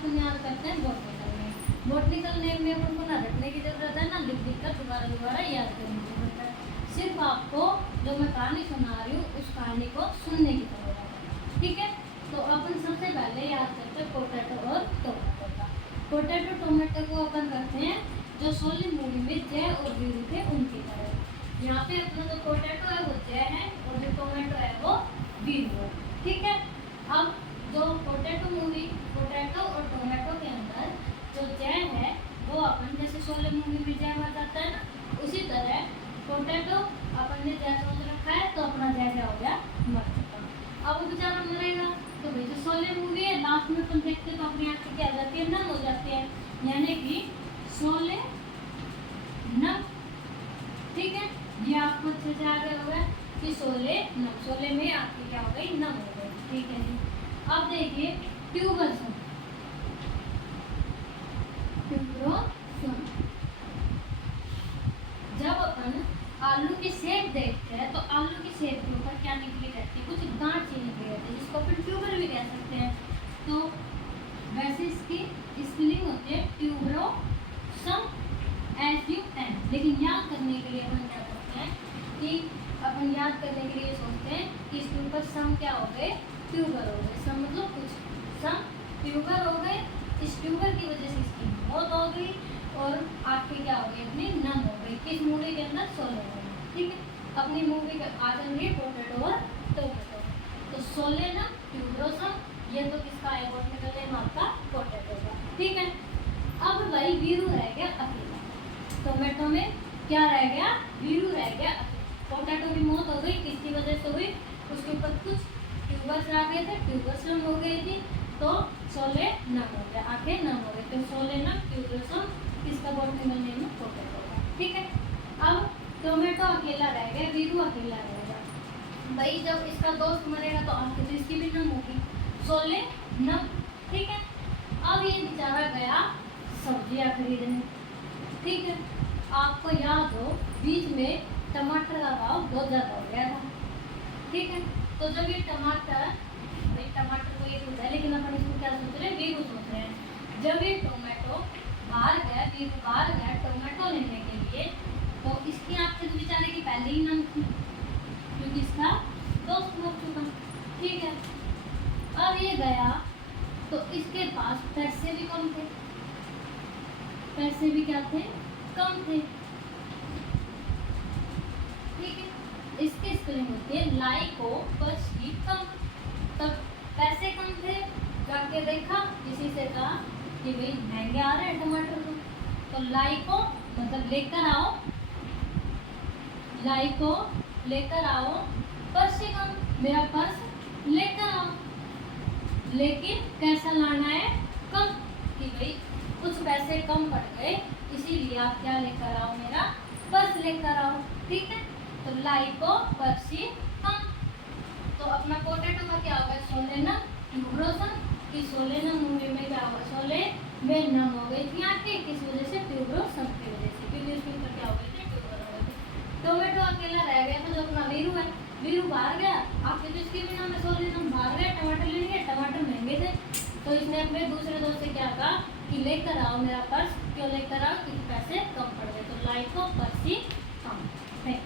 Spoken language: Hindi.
अपन याद करते हैं बॉटनिकल नेम। बॉटनिकल नेम में अपन को ना रटने की जरूरत है, ना लिख लिख कर दोबारा याद करने की जरूरत है। सिर्फ आपको जो मैं कहानी सुना रही हूँ उस कहानी को सुनने की जरूरत है, ठीक है। तो अपन सबसे पहले याद करते हैं पोटैटो और टोमेटो का। पोटैटो टोमेटो को अपन करते हैं जो शोले मूवी में जय और वीरू थे उनकी तरह। यहाँ पे अपना जो पोटैटो है वो जय है और जो टोमेटो है वो वीरू है, ठीक है। अब जो पोटैटो मूवी, पोटैटो और टोमेटो के अंदर जो जय है वो अपन जैसे शोले मूवी में जय मर जाता है ना, उसी तरह पोटैटो अपन ने जय सोच रखा है तो अपना जय क्या हो गया, मर चुका। अब वो बेचारा मरेगा तो भाई जो शोले मूवी है लास्ट में अपन देखते तो अपनी आंखें क्या जाती है, नम हो जाती है, यानी कि शोले नम, ठीक है। ये आपको अच्छे से आ गया होगा कि शोले नम, शोले में आपकी क्या हो गई, नम हो गई, ठीक है जी। अब देखिए ट्यूबरसम, ट्यूबरोसम। जब अपन आलू की शेप देखते हैं तो आलू की शेप के ऊपर क्या निकली रहती है, कुछ गांठ सी निकली रहती है जिसको अपन ट्यूबर भी कह सकते हैं। तो वैसे इसकी स्पेलिंग होती है ट्यूबरोसम, SUM। लेकिन याद करने के लिए अपन क्या करते हैं कि अपन याद करने के लिए सोचते हैं कि इसके ऊपर सम क्या हो गए, ट्यूबर हो गए। सम मतलब कुछ, सम ट्यूबर हो गए। इस ट्यूबर की वजह से इसकी मौत हो गई और आपकी क्या हो गई, अपनी नम हो गई। किस मूवी के अंदर, शोले में, ठीक है। अपनी मूवी का आ चल रही है पोटैटो और टोमेटो। तो शोले नम, ट्यूबरोसम, ये तो किसका है, बॉटनिकल नेम आपका पोटैटो का, ठीक है। अब भाई वीरू रह गया अकेला। टोमेटो में क्या रह गया, वीरू रह गया अकेला। पोटैटो की मौत हो गई, किसकी वजह से हुई, उसके ऊपर कुछ ट्यूबर्स आ गए थे, ट्यूबर्स नम हो गई थी तो शोले नम हो गया, आंखें नम हो गई। तो शोले नम, ट्यूबरोसम, किसका बॉटनिकल नेम है, पोटैटो का, ठीक है। अब टोमेटो अकेला रह गया, वीरू अकेला रह गया। भाई जब इसका दोस्त मरेगा तो आंखें तो इसकी भी नम होगी, शोले नम, ठीक है। अब ये बेचारा गया सब्जियां खरीदने, ठीक है। आपको याद हो बीच में टमाटर का भाव बहुत ज़्यादा हो गया था, ठीक है। तो जब ये टमाटर, भाई टमाटर को ये होता है लेकिन अपन इसको क्या सोच रहे हैं, वीरू सोच रहे हैं। जब ये टोमेटो बाहर गया, वीरू बाहर गया टोमेटो लेने के लिए, तो इसकी आंखें तो बेचारे की पहले ही नम थी क्योंकि इसका दोस्त मर चुका, ठीक है। अब ये गया तो इसके पास पैसे भी कम थे, पैसे भी क्या थे, कम थे, ठीक है। इसकी स्पेलिंग होती है लाइको पर्सी कम। तब पैसे कम थे, जाके देखा किसी से कहा कि भाई महंगे आ रहे हैं टमाटर तो लाइको मतलब लेकर आओ, लाइको लेकर आओ, पर्सी कम, मेरा पर्स लेकर आओ। लेकिन कैसा लाना है, कम, कि भाई कुछ पैसे कम पड़ गए इसीलिए आप क्या लेकर आओ, मेरा पर्स लेकर आओ, ठीक है। तो लाइको पर्सी कम। तो अपना पोटैटो का क्या होगा, शोले नम, ट्यूबरोसम, कि शोले नम मूवी में क्या होगा, शोले में नम हो गई थी आंखें, किस वजह से, ट्यूबरोसम की वजह से, क्योंकि उसके ऊपर क्या हो गए थे, ट्यूबर हो गए थे। टोमेटो अकेला रह गया था जो अपना वीरू है, वीरू बाहर गया, आंखें तो इसकी भी नम है, शोले नम बाहर गया टमाटर लेने, टमाटर महंगे थे तो इसने अपने दूसरे दोस्त से क्या कहा कि लेकर आओ मेरा पर्स, क्यों लेकर आओ, क्योंकि पैसे कम पड़ गए। तो लाइको पर्सी कम है।